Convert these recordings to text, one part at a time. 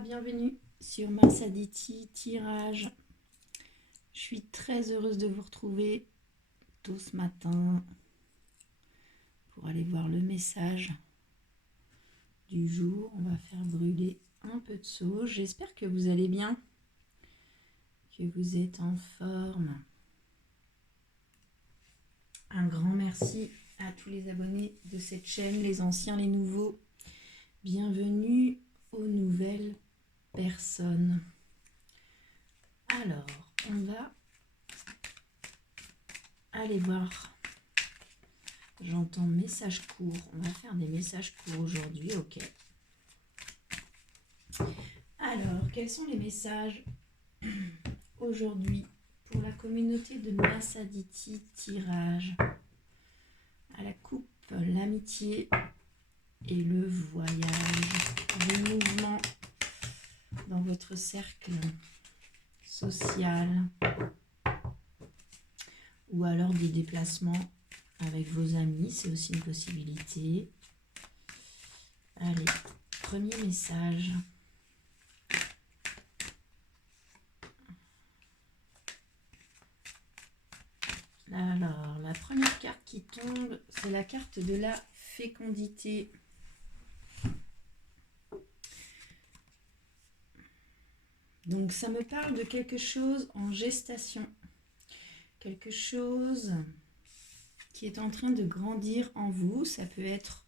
bienvenue sur Mars Aditi Tirage. Je suis très heureuse de vous retrouver tôt ce matin pour aller voir le message du jour. On va faire brûler un peu de sauge. J'espère que vous allez bien, que vous êtes en forme. Un grand merci à tous les abonnés de cette chaîne, les anciens, les nouveaux. Bienvenue aux nouvelles personnes. Alors, on va aller voir. J'entends message court. On va faire des messages courts aujourd'hui, ok. Alors, quels sont les messages aujourd'hui pour la communauté de Mars Aditi Tirage? À la coupe, l'amitié et le voyage, des mouvements dans votre cercle social ou alors des déplacements avec vos amis, c'est aussi une possibilité. Allez, premier message. Alors, la première carte qui tombe, c'est la carte de la fécondité. Donc, ça me parle de quelque chose en gestation. Quelque chose qui est en train de grandir en vous. Ça peut être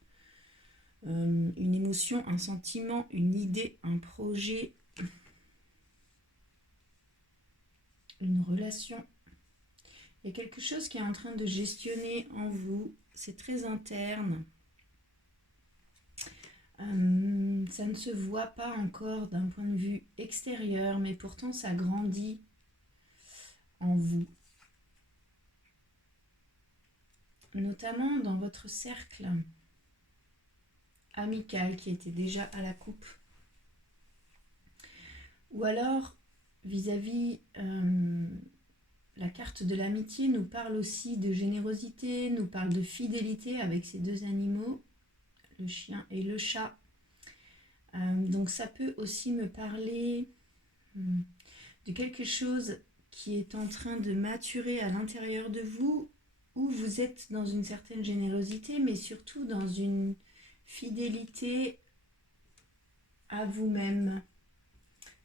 une émotion, un sentiment, une idée, un projet, une relation. Il y a quelque chose qui est en train de gestionner en vous. C'est très interne. Ça ne se voit pas encore d'un point de vue extérieur, mais pourtant ça grandit en vous. Notamment dans votre cercle amical qui était déjà à la coupe. Ou alors, vis-à-vis la carte de l'amitié nous parle aussi de générosité, nous parle de fidélité avec ces deux animaux, le chien et le chat. Donc ça peut aussi me parler de quelque chose qui est en train de maturer à l'intérieur de vous, où vous êtes dans une certaine générosité, mais surtout dans une fidélité à vous-même.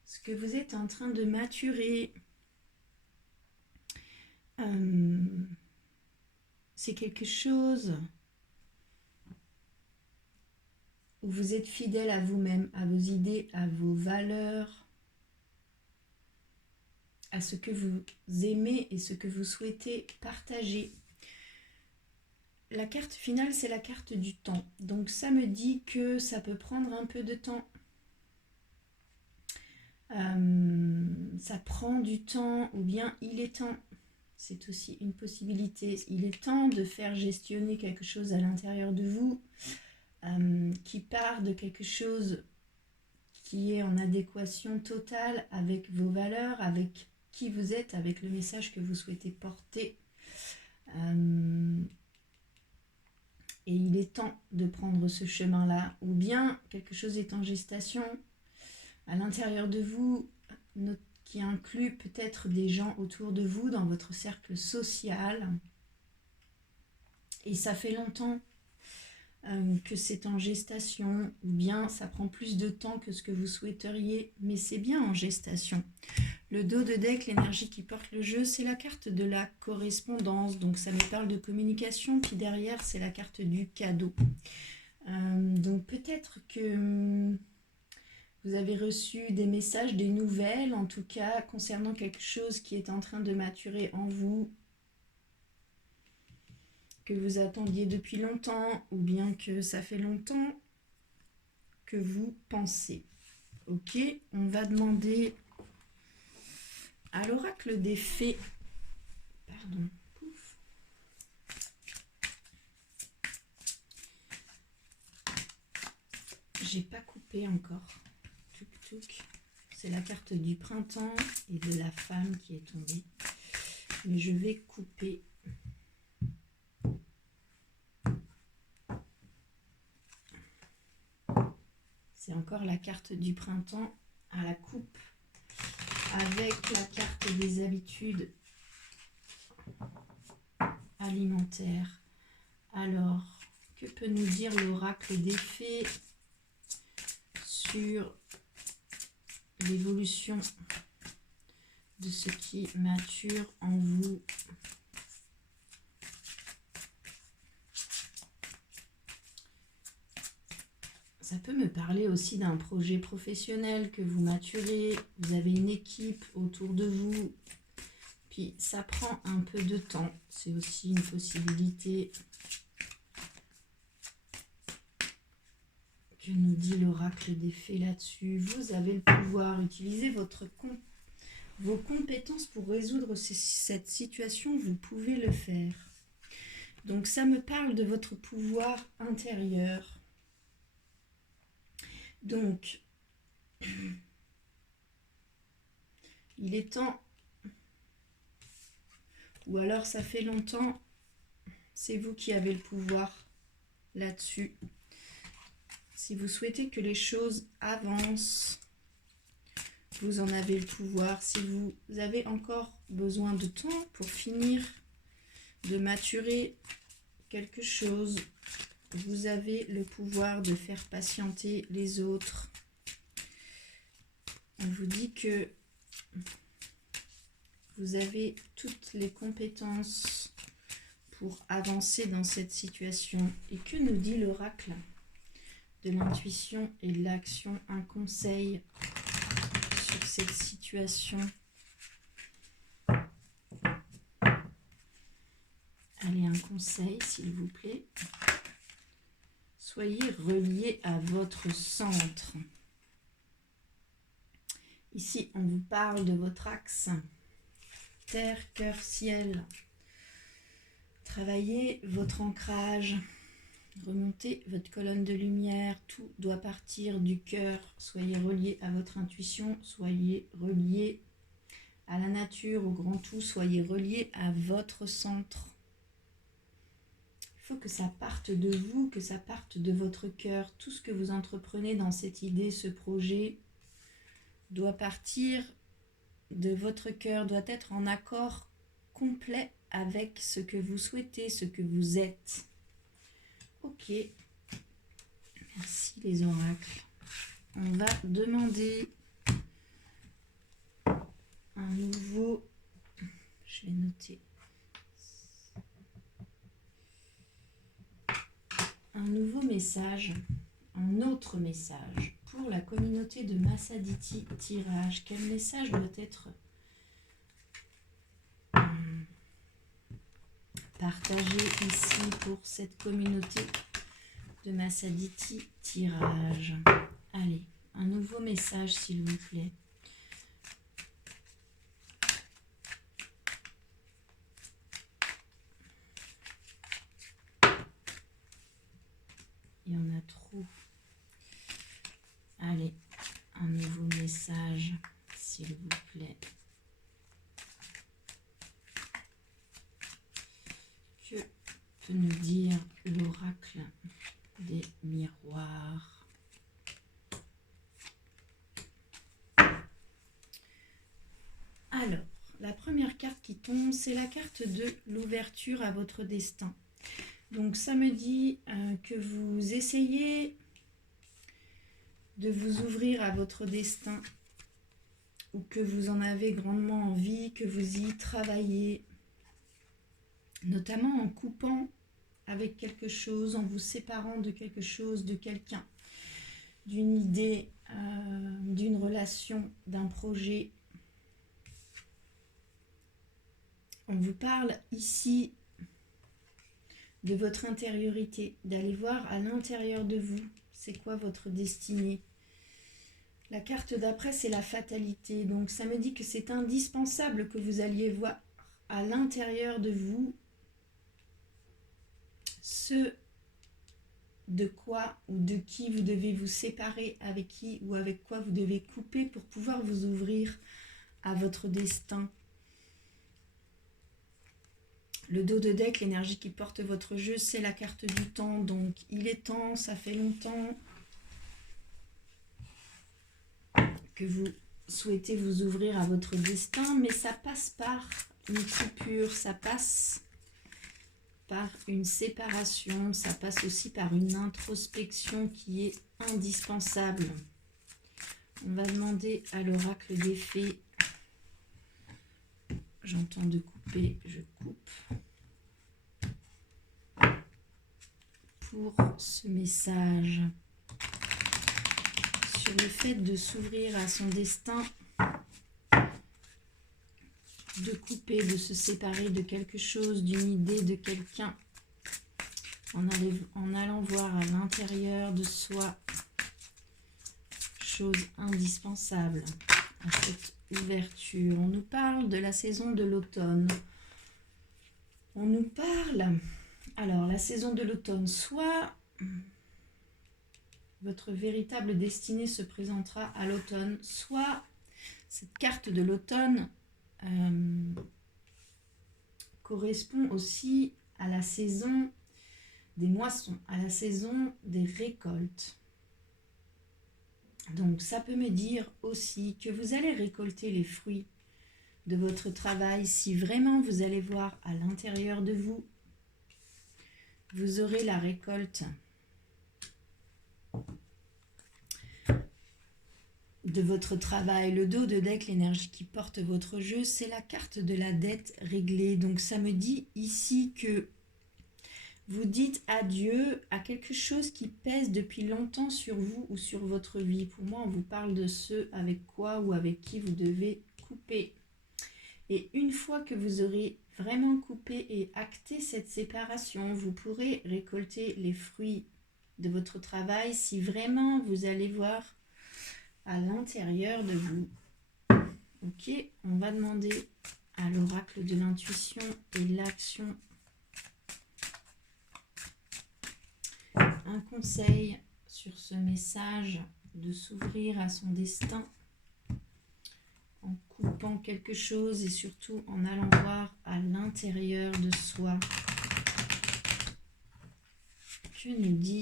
Ce que vous êtes en train de maturer, c'est quelque chose où vous êtes fidèle à vous-même, à vos idées, à vos valeurs, à ce que vous aimez et ce que vous souhaitez partager. La carte finale, c'est la carte du temps. Donc ça me dit que ça peut prendre un peu de temps. Ça prend du temps, ou bien il est temps. C'est aussi une possibilité. Il est temps de faire gestionner quelque chose à l'intérieur de vous qui part de quelque chose qui est en adéquation totale avec vos valeurs, avec qui vous êtes, avec le message que vous souhaitez porter. Et il est temps de prendre ce chemin-là. Ou bien quelque chose est en gestation à l'intérieur de vous, qui inclut peut-être des gens autour de vous dans votre cercle social. Et ça fait longtemps que c'est en gestation, ou bien ça prend plus de temps que ce que vous souhaiteriez, mais c'est bien en gestation. Le dos de deck, l'énergie qui porte le jeu, c'est la carte de la correspondance, donc ça me parle de communication, puis derrière c'est la carte du cadeau. Donc peut-être que vous avez reçu des messages, des nouvelles, en tout cas concernant quelque chose qui est en train de maturer en vous, que vous attendiez depuis longtemps, ou bien que ça fait longtemps que vous pensez. Ok, on va demander à l'oracle des fées. Pardon. Pouf. J'ai pas coupé encore. Touc, touc. C'est la carte du printemps et de la femme qui est tombée. Mais je vais couper. C'est encore la carte du printemps à la coupe avec la carte des habitudes alimentaires. Alors, que peut nous dire l'oracle des fées sur l'évolution de ce qui mature en vous? Ça peut me parler aussi d'un projet professionnel que vous maturez, vous avez une équipe autour de vous, puis ça prend un peu de temps, c'est aussi une possibilité. Que nous dit l'oracle des fées là-dessus? Vous avez le pouvoir, utilisez vos compétences pour résoudre cette situation, vous pouvez le faire. Donc ça me parle de votre pouvoir intérieur. Donc, il est temps, ou alors ça fait longtemps, c'est vous qui avez le pouvoir là-dessus. Si vous souhaitez que les choses avancent, vous en avez le pouvoir. Si vous avez encore besoin de temps pour finir de maturer quelque chose, vous avez le pouvoir de faire patienter les autres. On vous dit que vous avez toutes les compétences pour avancer dans cette situation. Et que nous dit l'oracle de l'intuition et de l'action? Un conseil sur cette situation. Allez, un conseil, s'il vous plaît. Soyez reliés à votre centre. Ici, on vous parle de votre axe terre, cœur, ciel. Travaillez votre ancrage. Remontez votre colonne de lumière. Tout doit partir du cœur. Soyez reliés à votre intuition. Soyez reliés à la nature, au grand tout. Soyez reliés à votre centre. Il faut que ça parte de vous, que ça parte de votre cœur. Tout ce que vous entreprenez dans cette idée, ce projet, doit partir de votre cœur, doit être en accord complet avec ce que vous souhaitez, ce que vous êtes. Ok, merci les oracles. On va demander un nouveau, je vais noter, un nouveau message, un autre message pour la communauté de Massaditi Tirage. Quel message doit être partagé ici pour cette communauté de Massaditi Tirage? Allez, un nouveau message s'il vous plaît. Il y en a trop. Allez, un nouveau message, s'il vous plaît. Que peut nous dire l'oracle des miroirs? Alors, la première carte qui tombe, c'est la carte de l'ouverture à votre destin. Donc ça me dit que vous essayez de vous ouvrir à votre destin ou que vous en avez grandement envie, que vous y travaillez, notamment en coupant avec quelque chose, en vous séparant de quelque chose, de quelqu'un, d'une idée, d'une relation, d'un projet. On vous parle ici de votre intériorité, d'aller voir à l'intérieur de vous, c'est quoi votre destinée. La carte d'après, c'est la fatalité. Donc ça me dit que c'est indispensable que vous alliez voir à l'intérieur de vous ce de quoi ou de qui vous devez vous séparer, avec qui ou avec quoi vous devez couper pour pouvoir vous ouvrir à votre destin. Le dos de deck, l'énergie qui porte votre jeu, c'est la carte du temps. Donc, il est temps, ça fait longtemps que vous souhaitez vous ouvrir à votre destin, mais ça passe par une coupure, ça passe par une séparation, ça passe aussi par une introspection qui est indispensable. On va demander à l'oracle des fées. J'entends de couper, je coupe. Pour ce message sur le fait de s'ouvrir à son destin, de couper, de se séparer de quelque chose, d'une idée, de quelqu'un, en allant voir à l'intérieur de soi, chose indispensable à cette ouverture. On nous parle de la saison de l'automne. On nous parle, alors la saison de l'automne, soit votre véritable destinée se présentera à l'automne, soit cette carte de l'automne correspond aussi à la saison des moissons, à la saison des récoltes. Donc ça peut me dire aussi que vous allez récolter les fruits de votre travail. Si vraiment vous allez voir à l'intérieur de vous, vous aurez la récolte de votre travail. Le dos de deck, l'énergie qui porte votre jeu, c'est la carte de la dette réglée. Donc ça me dit ici que vous dites adieu à quelque chose qui pèse depuis longtemps sur vous ou sur votre vie. Pour moi, on vous parle de ce avec quoi ou avec qui vous devez couper. Et une fois que vous aurez vraiment coupé et acté cette séparation, vous pourrez récolter les fruits de votre travail si vraiment vous allez voir à l'intérieur de vous. Ok, on va demander à l'oracle de l'intuition et l'action un conseil sur ce message de s'ouvrir à son destin en coupant quelque chose et surtout en allant voir à l'intérieur de soi. Que nous dit,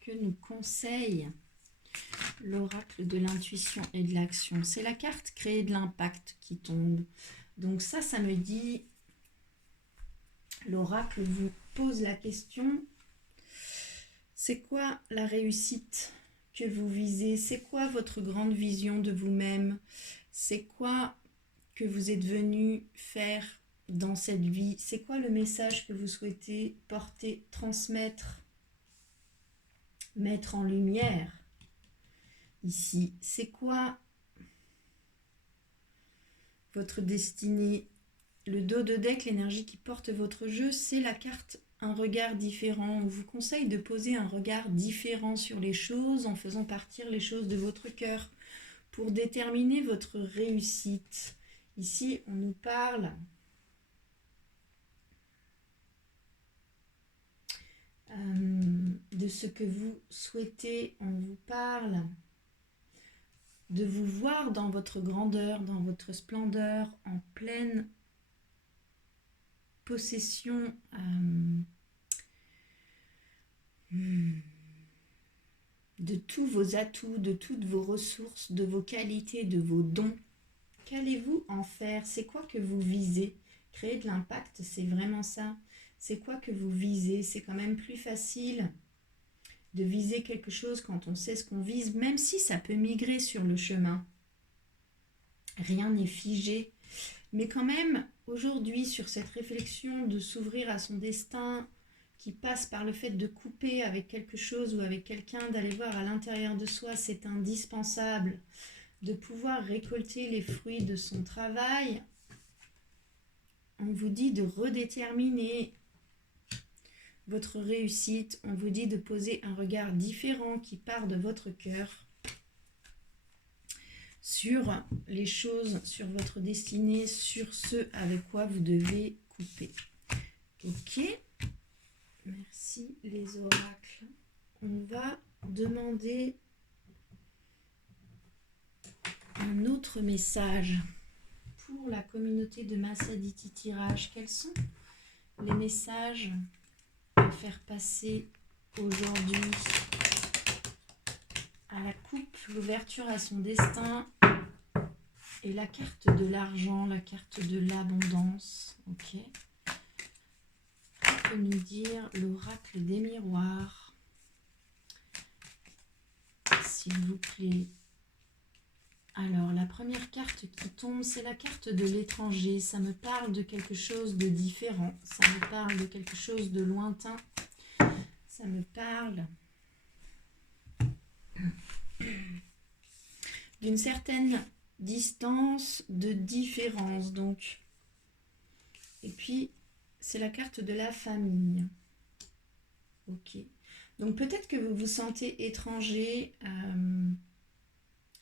que nous conseille l'oracle de l'intuition et de l'action? C'est la carte créer de l'impact qui tombe. Donc ça me dit, l'oracle vous pose la question, c'est quoi la réussite que vous visez? C'est quoi votre grande vision de vous-même? C'est quoi que vous êtes venu faire dans cette vie? C'est quoi le message que vous souhaitez porter, transmettre, mettre en lumière ici? C'est quoi votre destinée? Le dos de deck, l'énergie qui porte votre jeu, c'est la carte un regard différent. On vous conseille de poser un regard différent sur les choses en faisant partir les choses de votre cœur pour déterminer votre réussite. Ici, on nous parle de ce que vous souhaitez. On vous parle de vous voir dans votre grandeur, dans votre splendeur, en pleine possession de tous vos atouts, de toutes vos ressources, de vos qualités, de vos dons. Qu'allez-vous en faire? C'est quoi que vous visez? Créer de l'impact, c'est vraiment ça. C'est quoi que vous visez? C'est quand même plus facile de viser quelque chose quand on sait ce qu'on vise, même si ça peut migrer sur le chemin. Rien n'est figé. Mais quand même, aujourd'hui, sur cette réflexion de s'ouvrir à son destin, qui passe par le fait de couper avec quelque chose ou avec quelqu'un, d'aller voir à l'intérieur de soi, c'est indispensable de pouvoir récolter les fruits de son travail. On vous dit de redéterminer votre réussite, on vous dit de poser un regard différent qui part de votre cœur sur les choses, sur votre destinée, sur ce avec quoi vous devez couper. Ok, merci les oracles. On va demander un autre message pour la communauté de Massaditi Tirage. Quels sont les messages à faire passer aujourd'hui à à la coupe, l'ouverture à son destin et la carte de l'argent, la carte de l'abondance. Ok. Que peut nous dire l'oracle des miroirs, s'il vous plaît? Alors, la première carte qui tombe, c'est la carte de l'étranger. Ça me parle de quelque chose de différent. Ça me parle de quelque chose de lointain. Ça me parle d'une certaine distance, de différence. Donc, et puis, c'est la carte de la famille. Ok. Donc, peut-être que vous vous sentez étranger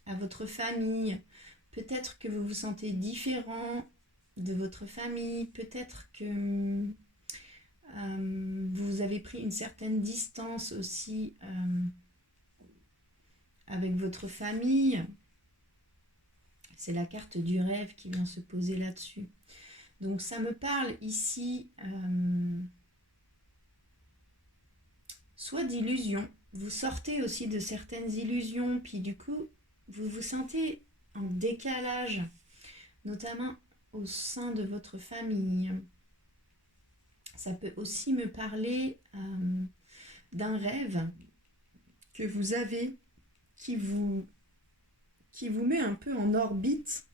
à votre famille. Peut-être que vous vous sentez différent de votre famille. Peut-être que vous avez pris une certaine distance aussi avec votre famille. C'est la carte du rêve qui vient se poser là-dessus. Donc ça me parle ici soit d'illusions. Vous sortez aussi de certaines illusions, puis du coup, vous vous sentez en décalage, notamment au sein de votre famille. Ça peut aussi me parler d'un rêve que vous avez qui vous met un peu en orbite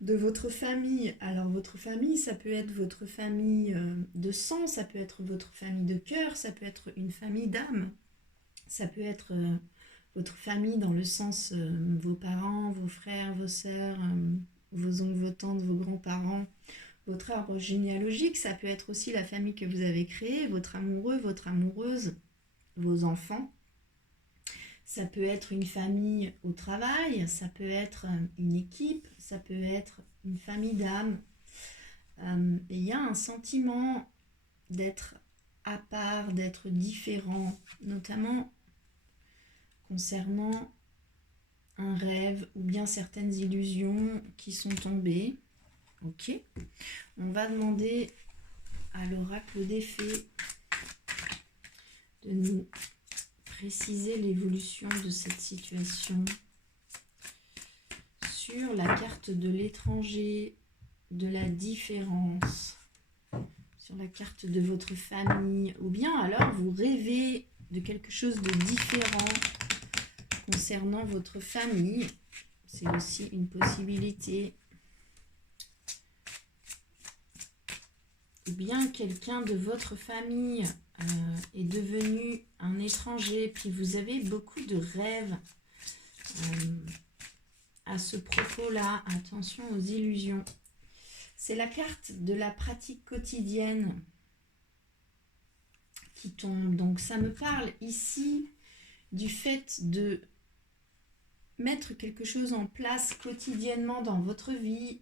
de votre famille. Alors votre famille, ça peut être votre famille de sang, ça peut être votre famille de cœur, ça peut être une famille d'âme, ça peut être votre famille dans le sens vos parents, vos frères, vos sœurs, vos oncles, vos tantes, vos grands-parents, votre arbre généalogique, ça peut être aussi la famille que vous avez créée, votre amoureux, votre amoureuse, vos enfants. Ça peut être une famille au travail, ça peut être une équipe, ça peut être une famille d'âme. Il y a un sentiment d'être à part, d'être différent, notamment concernant un rêve ou bien certaines illusions qui sont tombées. Ok. On va demander à l'oracle des fées de nous préciser l'évolution de cette situation sur la carte de l'étranger, de la différence, sur la carte de votre famille, ou bien alors vous rêvez de quelque chose de différent concernant votre famille. C'est aussi une possibilité. Ou bien quelqu'un de votre famille est devenu un étranger, puis vous avez beaucoup de rêves à ce propos-là. Attention aux illusions. C'est la carte de la pratique quotidienne qui tombe. Donc ça me parle ici du fait de mettre quelque chose en place quotidiennement dans votre vie,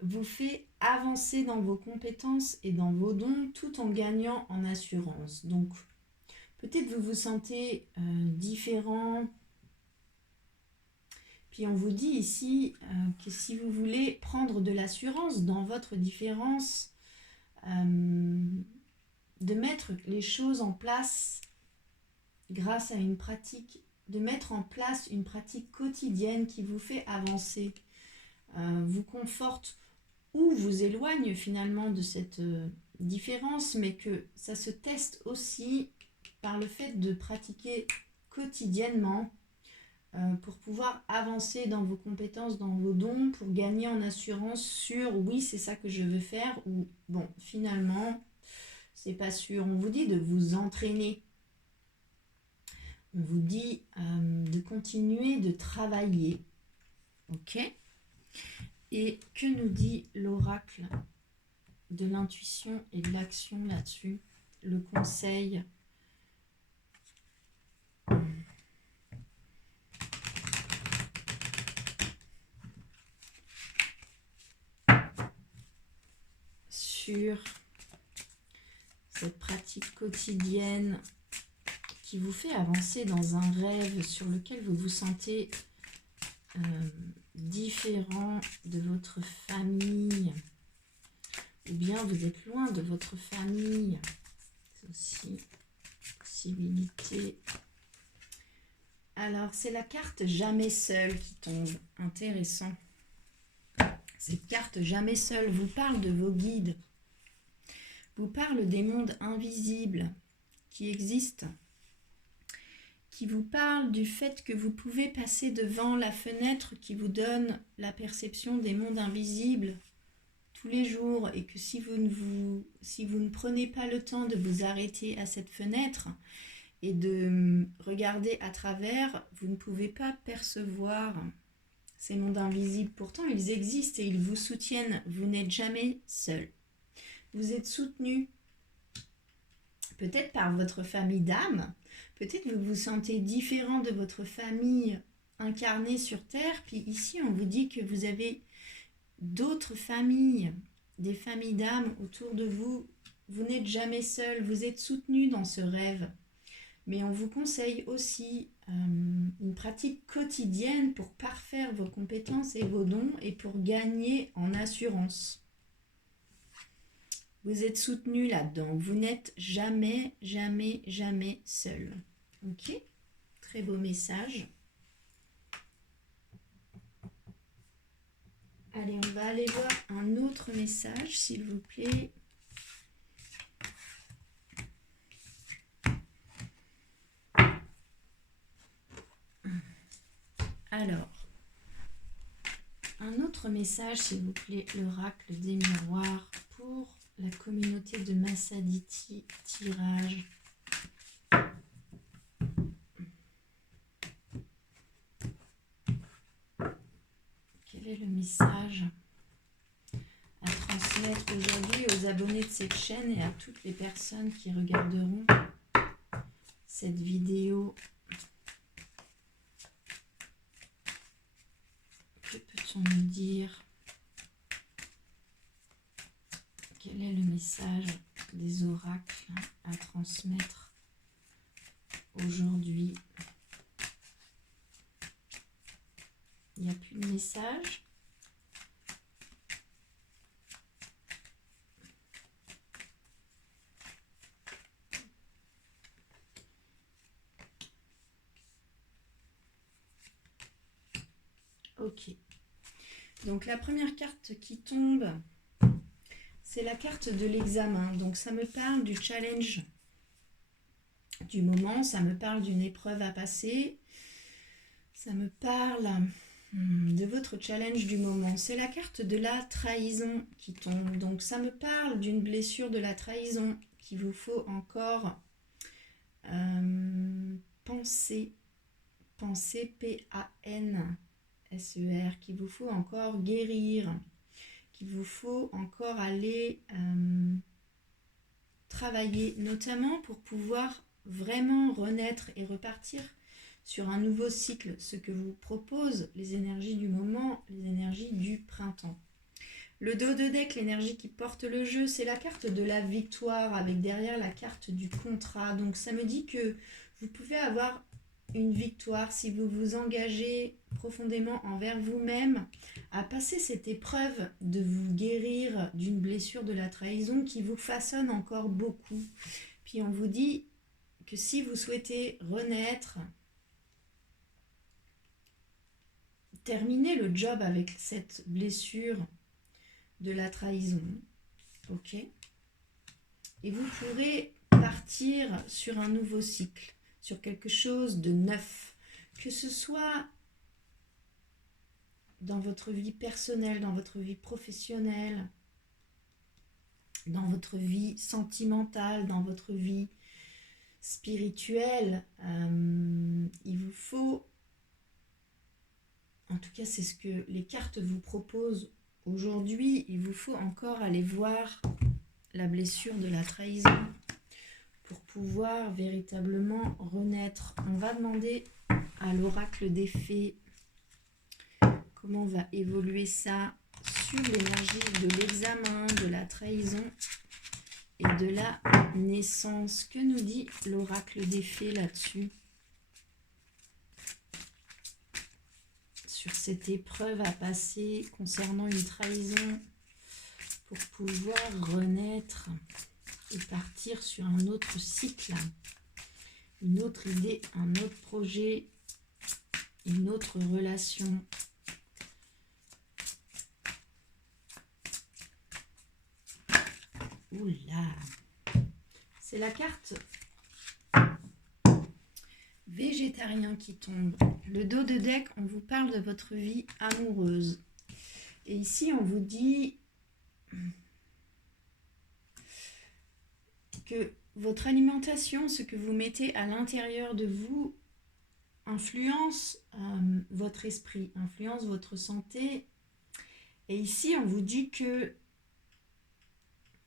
vous fait avancer dans vos compétences et dans vos dons tout en gagnant en assurance. Donc, peut-être vous vous sentez différent. Puis on vous dit ici que si vous voulez prendre de l'assurance dans votre différence, de mettre les choses en place grâce à une pratique, de mettre en place une pratique quotidienne qui vous fait avancer, vous conforte ou vous éloigne finalement de cette différence, mais que ça se teste aussi par le fait de pratiquer quotidiennement pour pouvoir avancer dans vos compétences, dans vos dons, pour gagner en assurance sur oui, c'est ça que je veux faire, ou bon, finalement, c'est pas sûr. On vous dit de vous entraîner. On vous dit de continuer de travailler. Ok ? Et que nous dit l'oracle de l'intuition et de l'action là-dessus? Le conseil sur cette pratique quotidienne qui vous fait avancer dans un rêve sur lequel vous vous sentez différent de votre famille, ou bien vous êtes loin de votre famille. C'est aussi une possibilité. Alors, c'est la carte Jamais seul qui tombe. Intéressant. Cette carte Jamais seul vous parle de vos guides. Vous parle des mondes invisibles qui existent. Qui vous parle du fait que vous pouvez passer devant la fenêtre qui vous donne la perception des mondes invisibles tous les jours et que si vous ne prenez pas le temps de vous arrêter à cette fenêtre et de regarder à travers, vous ne pouvez pas percevoir ces mondes invisibles. Pourtant, ils existent et ils vous soutiennent. Vous n'êtes jamais seul. Vous êtes soutenu, peut-être par votre famille d'âme, peut-être vous vous sentez différent de votre famille incarnée sur Terre, puis ici on vous dit que vous avez d'autres familles, des familles d'âme autour de vous. Vous n'êtes jamais seul, vous êtes soutenu dans ce rêve. Mais on vous conseille aussi une pratique quotidienne pour parfaire vos compétences et vos dons et pour gagner en assurance. Vous êtes soutenu là-dedans. Vous n'êtes jamais, jamais, jamais seul. Ok? Très beau message. Allez, on va aller voir un autre message, s'il vous plaît. Alors, un autre message, s'il vous plaît, l'oracle des miroirs pour la communauté de Massaditi Tirage. Quel est le message à transmettre aujourd'hui aux abonnés de cette chaîne et à toutes les personnes qui regarderont cette vidéo? Que peut-on nous dire? Quel est le message des oracles à transmettre aujourd'hui? Il n'y a plus de message. Ok. Donc la première carte qui tombe, c'est la carte de l'examen. Donc ça me parle du challenge du moment, ça me parle d'une épreuve à passer, ça me parle de votre challenge du moment. C'est la carte de la trahison qui tombe. Donc ça me parle d'une blessure de la trahison qu'il vous faut encore penser, P-A-N-S-E-R, qu'il vous faut encore guérir, qu'il vous faut encore aller travailler, notamment pour pouvoir vraiment renaître et repartir sur un nouveau cycle, ce que vous proposent les énergies du moment, les énergies du printemps. Le dos de deck, l'énergie qui porte le jeu, c'est la carte de la victoire avec derrière la carte du contrat. Donc ça me dit que vous pouvez avoir une victoire si vous vous engagez profondément envers vous-même à passer cette épreuve de vous guérir d'une blessure de la trahison qui vous façonne encore beaucoup. Puis on vous dit que si vous souhaitez renaître, terminer le job avec cette blessure de la trahison, ok, et vous pourrez partir sur un nouveau cycle, sur quelque chose de neuf, que ce soit dans votre vie personnelle, dans votre vie professionnelle, dans votre vie sentimentale, dans votre vie spirituelle. Il vous faut, en tout cas c'est ce que les cartes vous proposent aujourd'hui, il vous faut encore aller voir la blessure de la trahison pour pouvoir véritablement renaître. On va demander à l'oracle des fées comment va évoluer ça sur l'énergie de l'examen, de la trahison et de la naissance. Que nous dit l'oracle des fées là-dessus? Sur cette épreuve à passer concernant une trahison pour pouvoir renaître et partir sur un autre cycle, une autre idée, un autre projet, une autre relation. Oula, c'est la carte végétarien qui tombe. Le dos de deck, on vous parle de votre vie amoureuse. Et ici, on vous dit que votre alimentation, ce que vous mettez à l'intérieur de vous, influence votre esprit, influence votre santé. Et ici, on vous dit que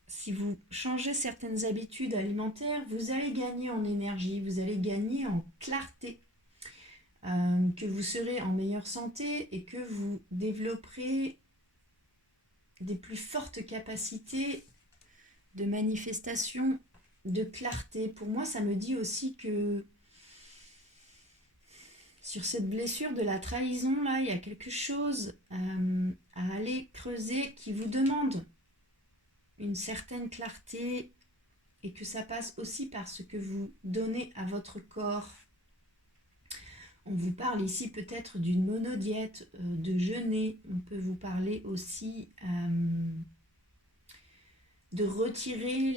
si vous changez certaines habitudes alimentaires, vous allez gagner en énergie, vous allez gagner en clarté, que vous serez en meilleure santé et que vous développerez des plus fortes capacités de manifestation, de clarté. Pour moi, ça me dit aussi que sur cette blessure de la trahison, là, il y a quelque chose à aller creuser qui vous demande une certaine clarté et que ça passe aussi par ce que vous donnez à votre corps. On vous parle ici peut-être d'une monodiète, de jeûner. On peut vous parler aussi de retirer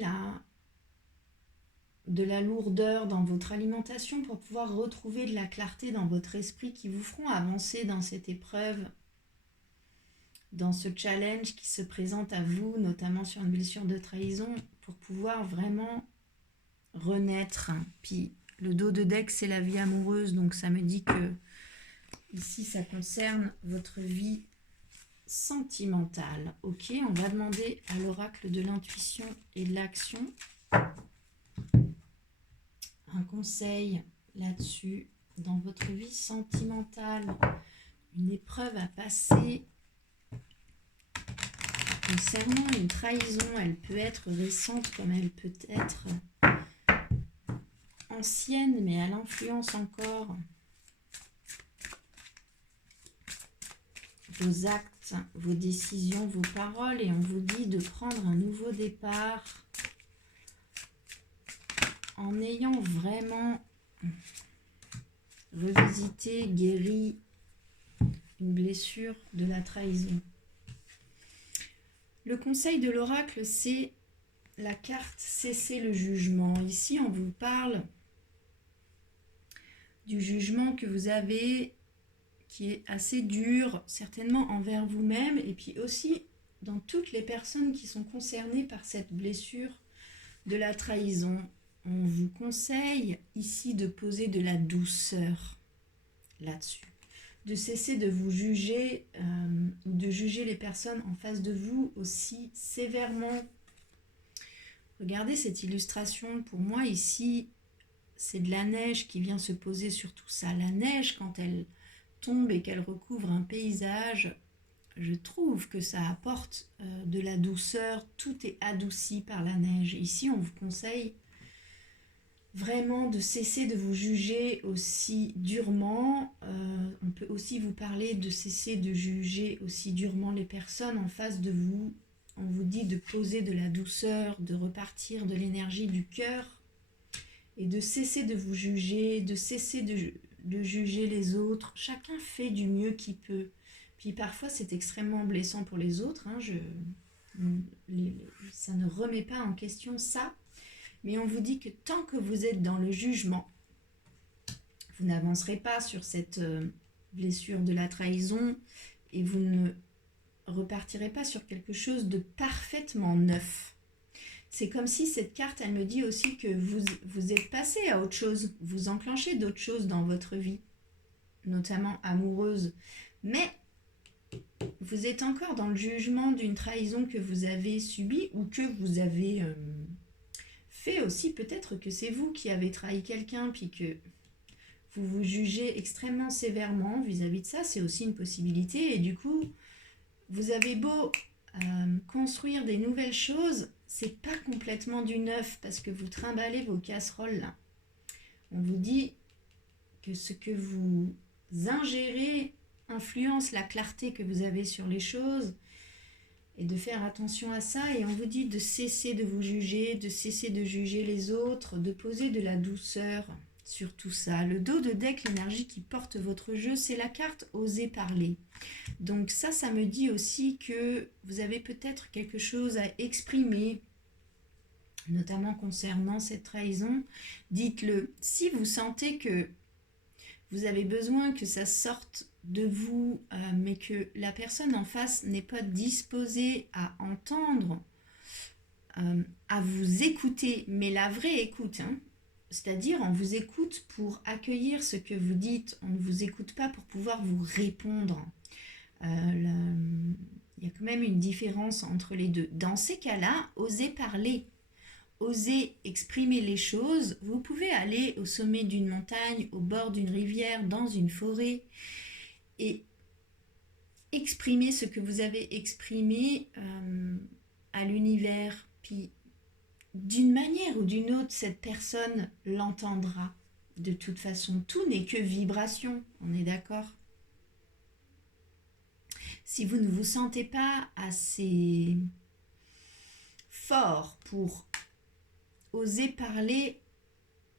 de la lourdeur dans votre alimentation pour pouvoir retrouver de la clarté dans votre esprit qui vous feront avancer dans cette épreuve, dans ce challenge qui se présente à vous, notamment sur une blessure de trahison, pour pouvoir vraiment renaître. Puis le dos de deck, c'est la vie amoureuse, donc ça me dit que ici, ça concerne votre vie sentimentale. Ok, on va demander à l'oracle de l'intuition et de l'action un conseil là-dessus, dans votre vie sentimentale, une épreuve à passer. Concernant une trahison, elle peut être récente comme elle peut être ancienne, mais elle influence encore vos actes, vos décisions, vos paroles, et on vous dit de prendre un nouveau départ en ayant vraiment revisité, guéri une blessure de la trahison. Le conseil de l'oracle, c'est la carte cesser le jugement. Ici, on vous parle du jugement que vous avez, qui est assez dur, certainement envers vous-même, et puis aussi dans toutes les personnes qui sont concernées par cette blessure de la trahison. On vous conseille ici de poser de la douceur là-dessus, de cesser de vous juger, de juger les personnes en face de vous aussi sévèrement. Regardez cette illustration, pour moi ici, c'est de la neige qui vient se poser sur tout ça. La neige, quand elle tombe et qu'elle recouvre un paysage, je trouve que ça apporte de la douceur, tout est adouci par la neige. Ici, on vous conseille vraiment de cesser de vous juger aussi durement. On peut aussi vous parler de cesser de juger aussi durement les personnes en face de vous. On vous dit de poser de la douceur, de repartir de l'énergie du cœur et de cesser de vous juger, de cesser de juger les autres. Chacun fait du mieux qu'il peut. Puis parfois c'est extrêmement blessant pour les autres, hein. Ça ne remet pas en question ça. Mais on vous dit que tant que vous êtes dans le jugement, vous n'avancerez pas sur cette blessure de la trahison et vous ne repartirez pas sur quelque chose de parfaitement neuf. C'est comme si cette carte, elle me dit aussi que vous êtes passé à autre chose, vous enclenchez d'autres choses dans votre vie, notamment amoureuse. Mais vous êtes encore dans le jugement d'une trahison que vous avez subie ou que vous avez fait aussi. Peut-être que c'est vous qui avez trahi quelqu'un puis que vous vous jugez extrêmement sévèrement vis-à-vis de ça. C'est aussi une possibilité. Et du coup, vous avez beau construire des nouvelles choses, c'est pas complètement du neuf parce que vous trimballez vos casseroles là. On vous dit que ce que vous ingérez influence la clarté que vous avez sur les choses et de faire attention à ça. Et on vous dit de cesser de vous juger, de cesser de juger les autres, de poser de la douceur sur tout ça. Le dos de deck, l'énergie qui porte votre jeu, c'est la carte oser parler. Donc ça me dit aussi que vous avez peut-être quelque chose à exprimer, notamment concernant cette trahison. Dites-le. Si vous sentez que vous avez besoin que ça sorte de vous, mais que la personne en face n'est pas disposée à entendre, à vous écouter, mais la vraie écoute, hein, c'est-à-dire on vous écoute pour accueillir ce que vous dites, on ne vous écoute pas pour pouvoir vous répondre. Il y a quand même une différence entre les deux. Dans ces cas-là, osez parler. Osez exprimer les choses. Vous pouvez aller au sommet d'une montagne, au bord d'une rivière, dans une forêt et exprimer ce que vous avez exprimé à l'univers. Puis d'une manière ou d'une autre, cette personne l'entendra. De toute façon, tout n'est que vibration, on est d'accord? Si vous ne vous sentez pas assez fort pour oser parler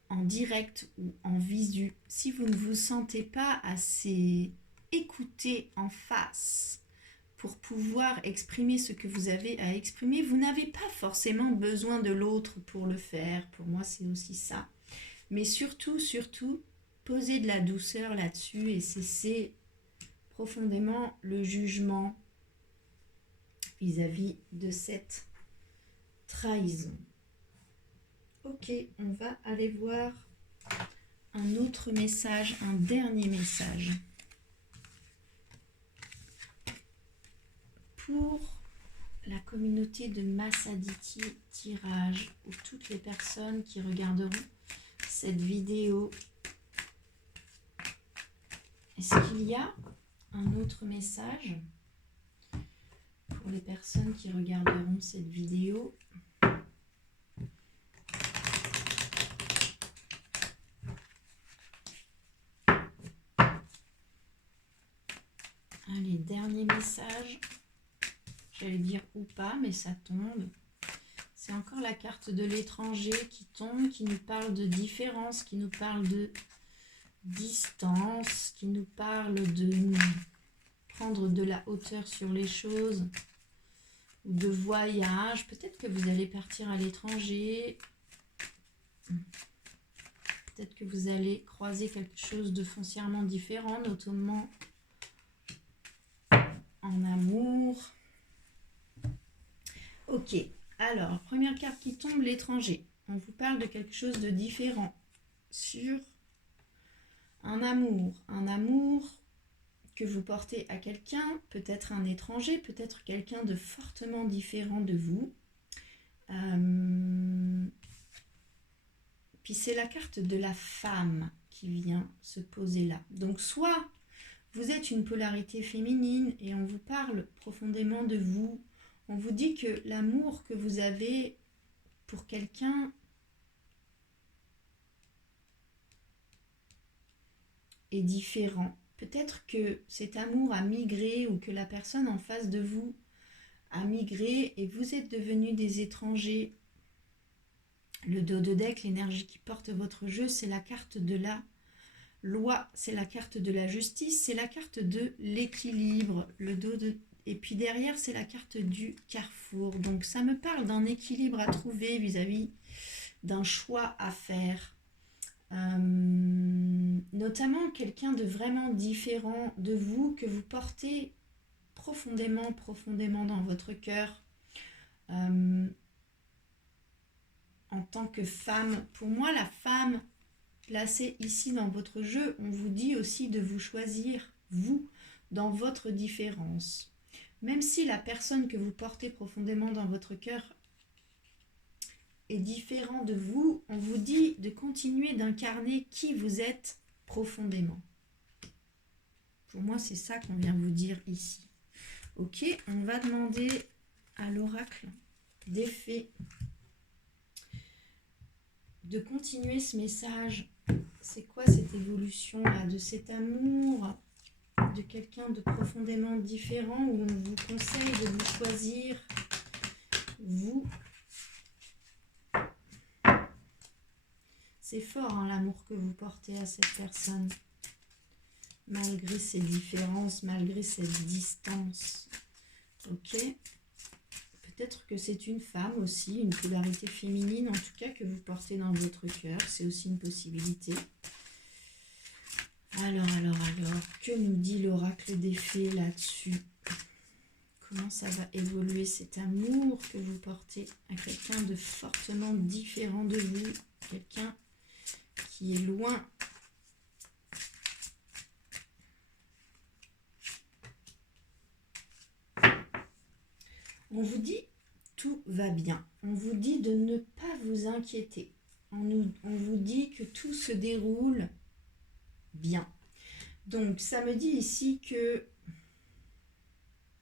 en direct ou en visu, si vous ne vous sentez pas assez écouté en face pour pouvoir exprimer ce que vous avez à exprimer, vous n'avez pas forcément besoin de l'autre pour le faire. Pour moi, c'est aussi ça. Mais surtout, posez de la douceur là-dessus et cessez profondément le jugement vis-à-vis de cette trahison. Ok, on va aller voir un autre message, un dernier message. Pour la communauté de Massaditi Tirage, ou toutes les personnes qui regarderont cette vidéo, est-ce qu'il y a un autre message pour les personnes qui regarderont cette vidéo? Allez, dernier message. J'allais dire ou pas, mais ça tombe. C'est encore la carte de l'étranger qui tombe, qui nous parle de différence, qui nous parle de distance, qui nous parle de prendre de la hauteur sur les choses, ou de voyage. Peut-être que vous allez partir à l'étranger. Peut-être que vous allez croiser quelque chose de foncièrement différent, notamment en amour. Ok, alors, première carte qui tombe, l'étranger. On vous parle de quelque chose de différent sur un amour que vous portez à quelqu'un, peut-être un étranger, peut-être quelqu'un de fortement différent de vous. Puis c'est la carte de la femme qui vient se poser là. Donc soit vous êtes une polarité féminine et on vous parle profondément de vous. On vous dit que l'amour que vous avez pour quelqu'un est différent. Peut-être que cet amour a migré ou que la personne en face de vous a migré et vous êtes devenus des étrangers. Le dos de deck, l'énergie qui porte votre jeu, c'est la carte de la loi, c'est la carte de la justice, c'est la carte de l'équilibre. Le dos de... Et puis derrière, c'est la carte du carrefour. Donc ça me parle d'un équilibre à trouver vis-à-vis d'un choix à faire. Notamment quelqu'un de vraiment différent de vous, que vous portez profondément dans votre cœur. En tant que femme, pour moi, la femme placée ici dans votre jeu, on vous dit aussi de vous choisir, vous, dans votre différence. Même si la personne que vous portez profondément dans votre cœur est différent de vous, on vous dit de continuer d'incarner qui vous êtes profondément. Pour moi, c'est ça qu'on vient vous dire ici. Ok, on va demander à l'oracle des fées de continuer ce message. C'est quoi cette évolution-là de cet amour de quelqu'un de profondément différent où on vous conseille de vous choisir, vous. C'est fort, hein, l'amour que vous portez à cette personne. Malgré ces différences, malgré cette distance. Ok. Peut-être que c'est une femme aussi, une polarité féminine, en tout cas, que vous portez dans votre cœur. C'est aussi une possibilité. Alors, que nous dit l'oracle des fées là-dessus? Comment ça va évoluer cet amour que vous portez à quelqu'un de fortement différent de vous, quelqu'un qui est loin. On vous dit tout va bien. On vous dit de ne pas vous inquiéter. On vous dit que tout se déroule bien. Donc ça me dit ici que...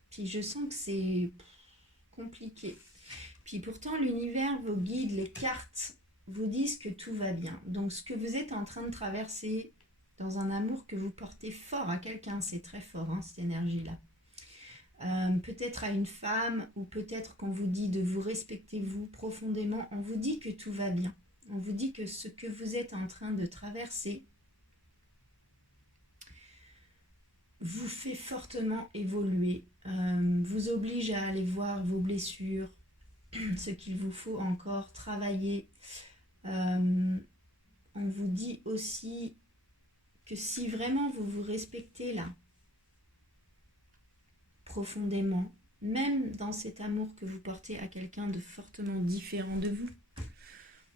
Puis je sens que c'est compliqué. Puis pourtant l'univers, vos guides, les cartes vous disent que tout va bien. Donc ce que vous êtes en train de traverser dans un amour que vous portez fort à quelqu'un, c'est très fort, hein, cette énergie-là. Peut-être à une femme, ou peut-être qu'on vous dit de vous respecter vous profondément, on vous dit que tout va bien. On vous dit que ce que vous êtes en train de traverser vous fait fortement évoluer, vous oblige à aller voir vos blessures, ce qu'il vous faut encore travailler. On vous dit aussi que si vraiment vous vous respectez là, profondément, même dans cet amour que vous portez à quelqu'un de fortement différent de vous,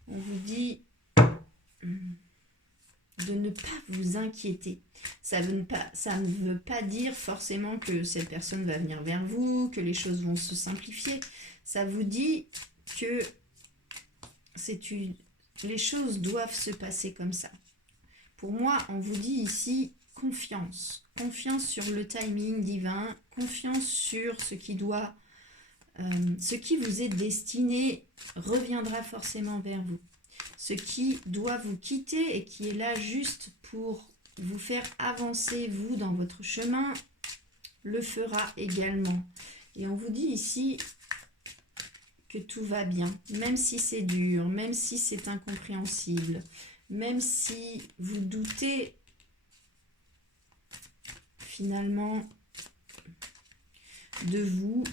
on vous dit de ne pas vous inquiéter. Ça ne veut pas dire forcément que cette personne va venir vers vous, que les choses vont se simplifier. Ça vous dit que les choses doivent se passer comme ça. Pour moi, on vous dit ici confiance. Confiance sur le timing divin, confiance sur ce qui vous est destiné reviendra forcément vers vous. Ce qui doit vous quitter et qui est là juste pour vous faire avancer, vous, dans votre chemin, le fera également. Et on vous dit ici que tout va bien, même si c'est dur, même si c'est incompréhensible, même si vous doutez finalement de vous,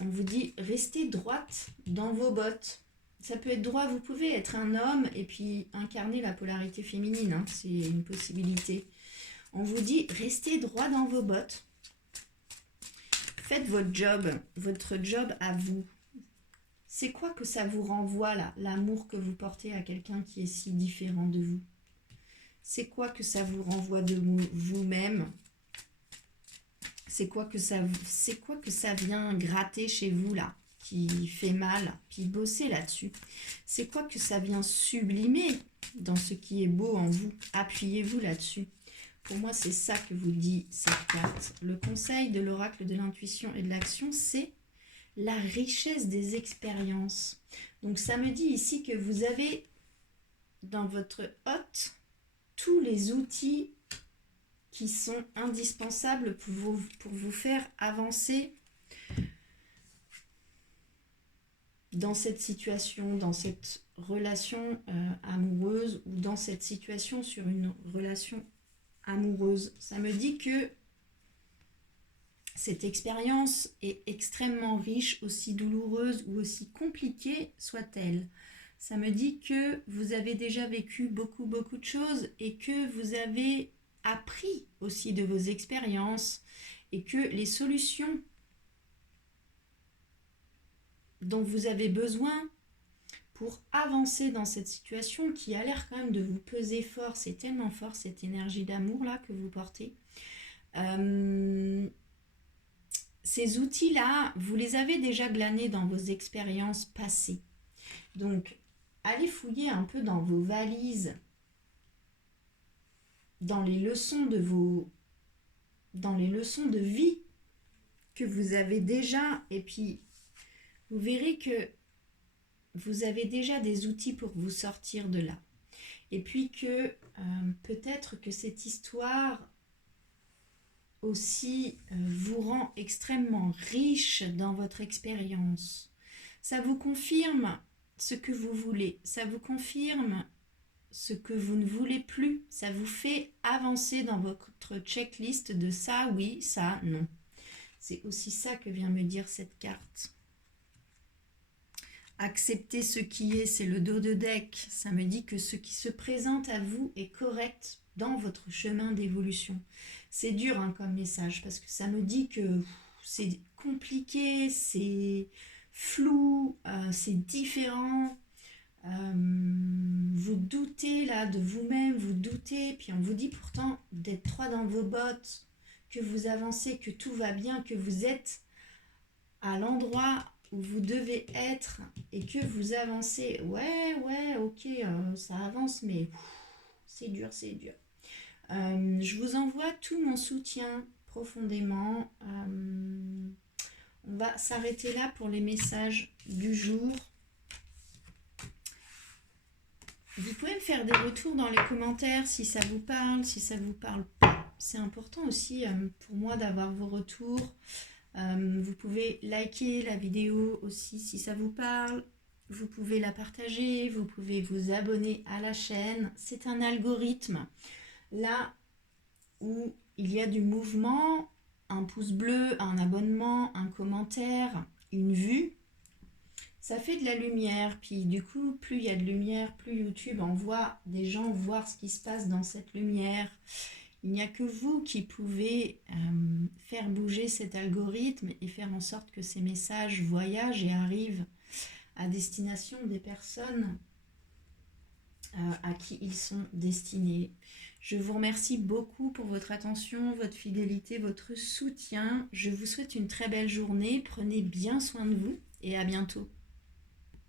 on vous dit restez droite dans vos bottes. Ça peut être droit, vous pouvez être un homme et puis incarner la polarité féminine, hein, c'est une possibilité. On vous dit restez droit dans vos bottes. Faites votre job à vous. C'est quoi que ça vous renvoie là, l'amour que vous portez à quelqu'un qui est si différent de vous? C'est quoi que ça vous renvoie de vous-même? C'est quoi que ça vient gratter chez vous là, qui fait mal, puis bossez là-dessus. C'est quoi que ça vient sublimer dans ce qui est beau en vous? Appuyez-vous là-dessus. Pour moi, c'est ça que vous dit cette carte. Le conseil de l'oracle de l'intuition et de l'action, c'est la richesse des expériences. Donc ça me dit ici que vous avez dans votre hôte tous les outils qui sont indispensables pour vous faire avancer dans cette situation, dans cette relation amoureuse ou dans cette situation sur une relation amoureuse. Ça me dit que cette expérience est extrêmement riche, aussi douloureuse ou aussi compliquée soit-elle. Ça me dit que vous avez déjà vécu beaucoup de choses et que vous avez appris aussi de vos expériences et que les solutions dont vous avez besoin pour avancer dans cette situation qui a l'air quand même de vous peser fort, c'est tellement fort cette énergie d'amour là que vous portez. Ces outils-là, vous les avez déjà glanés dans vos expériences passées. Donc, allez fouiller un peu dans vos valises, dans les leçons de vie que vous avez déjà, et puis vous verrez que vous avez déjà des outils pour vous sortir de là. Et puis que peut-être que cette histoire aussi vous rend extrêmement riche dans votre expérience. Ça vous confirme ce que vous voulez. Ça vous confirme ce que vous ne voulez plus. Ça vous fait avancer dans votre checklist de ça, oui, ça, non. C'est aussi ça que vient me dire cette carte. Accepter ce qui est, c'est le dos de deck. Ça me dit que ce qui se présente à vous est correct dans votre chemin d'évolution. C'est dur hein, comme message parce que ça me dit que c'est compliqué, c'est flou, c'est différent. Vous doutez là de vous-même, vous doutez, puis on vous dit pourtant d'être droit dans vos bottes, que vous avancez, que tout va bien, que vous êtes à l'endroit où vous devez être et que vous avancez. Ouais, ok, ça avance, mais c'est dur, c'est dur. Je vous envoie tout mon soutien profondément. On va s'arrêter là pour les messages du jour. Vous pouvez me faire des retours dans les commentaires si ça vous parle, si ça vous parle pas. C'est important aussi pour moi d'avoir vos retours. Vous pouvez liker la vidéo aussi si ça vous parle. Vous pouvez la partager, vous pouvez vous abonner à la chaîne. C'est un algorithme. Là où il y a du mouvement, un pouce bleu, un abonnement, un commentaire, une vue, ça fait de la lumière. Puis du coup, plus il y a de lumière, plus YouTube envoie des gens voir ce qui se passe dans cette lumière. Il n'y a que vous qui pouvez faire bouger cet algorithme et faire en sorte que ces messages voyagent et arrivent à destination des personnes à qui ils sont destinés. Je vous remercie beaucoup pour votre attention, votre fidélité, votre soutien. Je vous souhaite une très belle journée. Prenez bien soin de vous et à bientôt.